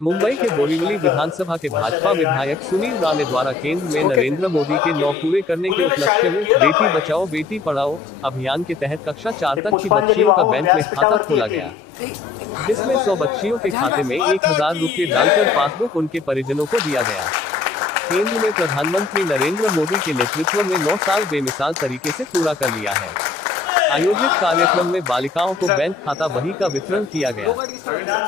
मुंबई के बोरीवली विधानसभा के भाजपा विधायक सुनील राणे द्वारा केंद्र में नरेंद्र मोदी के 9 पूरे करने के उपलक्ष्य में बेटी बचाओ बेटी पढ़ाओ अभियान के तहत कक्षा 4 तक की बच्चियों का बैंक में खाता खोला गया, जिसमें 100 बच्चियों के खाते में 1000 रुपये डालकर पासबुक उनके परिजनों को दिया गया। केंद्र में प्रधानमंत्री नरेंद्र मोदी के नेतृत्व में 9 साल बेमिसाल तरीके से पूरा कर लिया है। आयोजित कार्यक्रम में बालिकाओं को बैंक खाता बही का वितरण किया गया।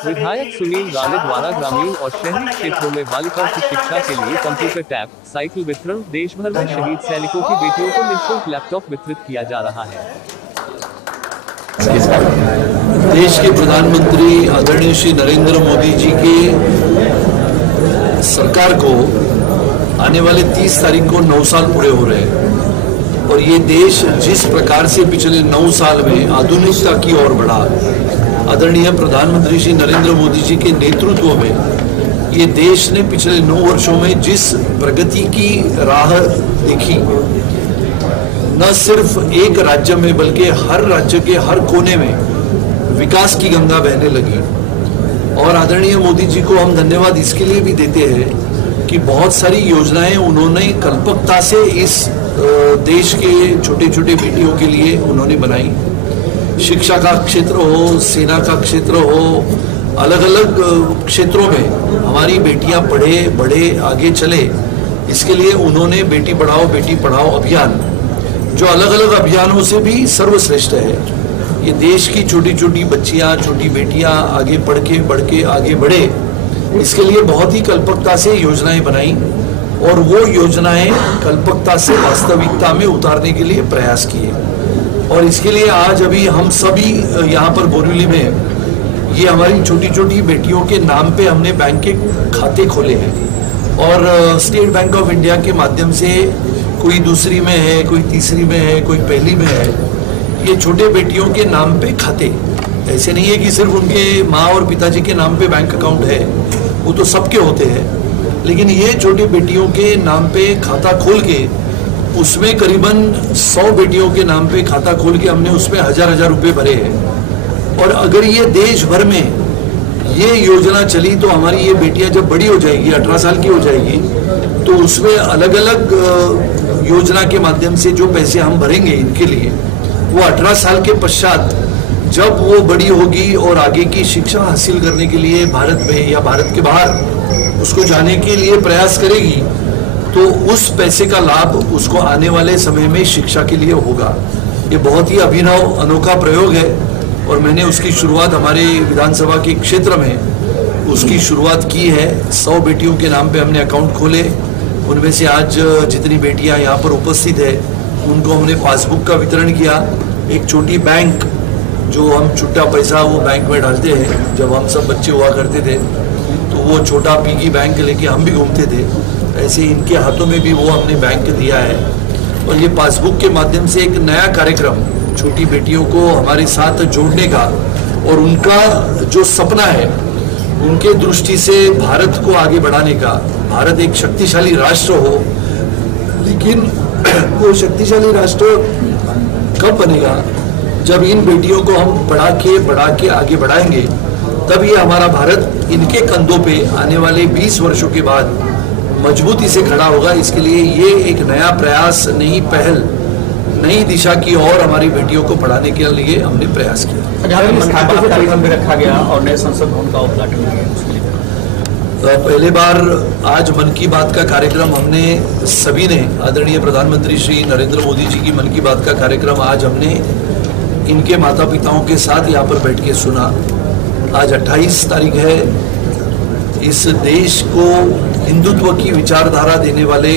विधायक सुनील राणे द्वारा ग्रामीण और शहरी क्षेत्रों में बालिकाओं की शिक्षा के लिए कंप्यूटर टैब, साइकिल वितरण, देश भर में शहीद सैनिकों की बेटियों को निःशुल्क लैपटॉप वितरित किया जा रहा है। देश के प्रधानमंत्री आदरणीय श्री नरेंद्र मोदी जी की सरकार को आने वाले 30 तारीख को 9 साल पूरे हो रहे हैं और ये देश जिस प्रकार से पिछले 9 साल में आधुनिकता की ओर बढ़ा, आदरणीय प्रधानमंत्री श्री नरेंद्र मोदी जी के नेतृत्व में ये देश ने पिछले 9 वर्षों में जिस प्रगति की राह देखी, न सिर्फ एक राज्य में बल्कि हर राज्य के हर कोने में विकास की गंगा बहने लगी। और आदरणीय मोदी जी को हम धन्यवाद इसके लिए भी देते हैं कि बहुत सारी योजनाएं उन्होंने कल्पकता से इस देश के छोटे छोटे बेटियों के लिए उन्होंने बनाई। शिक्षा का क्षेत्र हो, सेना का क्षेत्र हो, अलग अलग क्षेत्रों में हमारी बेटियां पढ़े बढ़े आगे चले, इसके लिए उन्होंने बेटी पढ़ाओ अभियान, जो अलग अलग अभियानों से भी सर्वश्रेष्ठ है। ये देश की छोटी छोटी बच्चियां, छोटी बेटियां आगे बढ़ के आगे बढ़े, इसके लिए बहुत ही कल्पकता से योजनाएं बनाई और वो योजनाएं कल्पकता से वास्तविकता में उतारने के लिए प्रयास किए। और इसके लिए आज अभी हम सभी यहाँ पर बोरीवली में ये हमारी छोटी छोटी बेटियों के नाम पे हमने बैंक के खाते खोले हैं और स्टेट बैंक ऑफ इंडिया के माध्यम से कोई दूसरी में है, कोई तीसरी में है, कोई पहली में है, ये छोटे बेटियों के नाम पे खाते। ऐसे नहीं है कि सिर्फ उनके माँ और पिताजी के नाम पे बैंक अकाउंट है, वो तो सबके होते हैं, लेकिन ये छोटी बेटियों के नाम पे खाता खोल के उसमें करीबन 100 बेटियों के नाम पे खाता खोल के हमने उसमें 1000 रुपये भरे हैं। और अगर ये देश भर में ये योजना चली तो हमारी ये बेटियां जब बड़ी हो जाएगी, 18 साल की हो जाएगी, तो उसमें अलग अलग योजना के माध्यम से जो पैसे हम भरेंगे इनके लिए, वो 18 साल के पश्चात जब वो बड़ी होगी और आगे की शिक्षा हासिल करने के लिए भारत में या भारत के बाहर उसको जाने के लिए प्रयास करेगी, तो उस पैसे का लाभ उसको आने वाले समय में शिक्षा के लिए होगा। ये बहुत ही अभिनव अनोखा प्रयोग है और मैंने उसकी शुरुआत हमारे विधानसभा के क्षेत्र में उसकी शुरुआत की है। 100 बेटियों के नाम पे हमने अकाउंट खोले, उनमें से आज जितनी बेटियां यहाँ पर उपस्थित है उनको हमने पासबुक का वितरण किया। एक छोटी बैंक, जो हम छुट्टा पैसा वो बैंक में डालते हैं, जब हम सब बच्चे हुआ करते थे तो वो छोटा पिगी बैंक लेके हम भी घूमते थे, ऐसे इनके हाथों में भी वो हमने बैंक दिया है। और ये पासबुक के माध्यम से एक नया कार्यक्रम छोटी बेटियों को हमारे साथ जोड़ने का और उनका जो सपना है, उनके दृष्टि से भारत को आगे बढ़ाने का, भारत एक शक्तिशाली राष्ट्र हो, लेकिन वो शक्तिशाली राष्ट्र कब बनेगा जब इन बेटियों को हम बढ़ा के आगे बढ़ाएंगे, तब ये हमारा भारत इनके कंधों पे आने वाले 20 वर्षों के बाद मजबूती से खड़ा होगा। इसके लिए ये एक नया प्रयास, नई पहल, नई दिशा की ओर हमारी बेटियों को पढ़ाने के लिए हमने प्रयास किया। कार्यक्रम भी रखा गया और नए संसद भवन का उद्घाटन किया। पहले बार आज मन की बात का कार्यक्रम हमने सभी ने, आदरणीय प्रधानमंत्री श्री नरेंद्र मोदी जी की मन की बात का कार्यक्रम आज हमने इनके माता पिताओं के साथ यहाँ पर बैठ के सुना। आज 28 तारीख है। इस देश को हिंदुत्व की विचारधारा देने वाले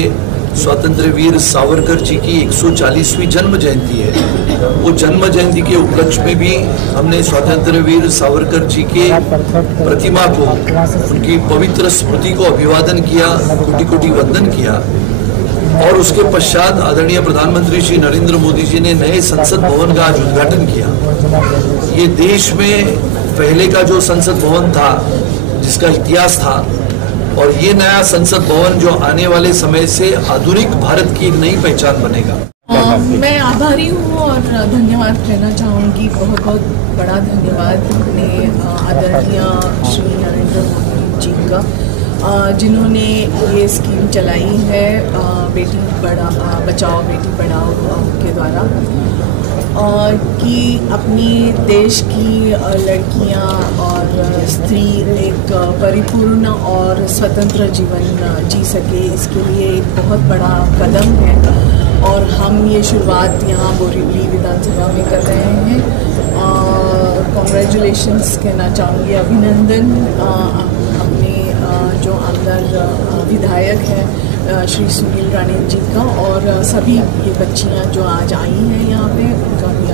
स्वतंत्र वीर सावरकर जी की 140वीं जन्म जयंती है। वो जन्म जयंती के उपलक्ष्य में भी हमने स्वतंत्र वीर सावरकर जी के प्रतिमा को, उनकी पवित्र स्मृति को अभिवादन किया, कोटि कोटि वंदन किया। और उसके पश्चात आदरणीय प्रधानमंत्री श्री नरेंद्र मोदी जी ने नए संसद भवन का आज उद्घाटन किया। ये देश में पहले का जो संसद भवन था, जिसका इतिहास था, और ये नया संसद भवन जो आने वाले समय से आधुनिक भारत की नई पहचान बनेगा। मैं आभारी हूँ और धन्यवाद कहना चाहूँगी, बहुत बहुत बड़ा धन्यवाद आदरणीय श्री नरेंद्र मोदी जी का। का, जिन्होंने ये स्कीम चलाई है बेटी बचाओ बेटी पढ़ाओ के द्वारा, कि अपनी देश की लड़कियां और स्त्री एक परिपूर्ण और स्वतंत्र जीवन जी सके, इसके लिए एक बहुत बड़ा कदम है और हम ये शुरुआत यहाँ बोरीवली विधानसभा में कर रहे हैं। कॉन्ग्रेचुलेशंस कहना चाहूँगी, अभिनंदन अपने जो अंदर विधायक हैं श्री सुनील राणे जी का, और सभी ये बच्चियाँ जो आज आई हैं यहाँ पे, उनका भी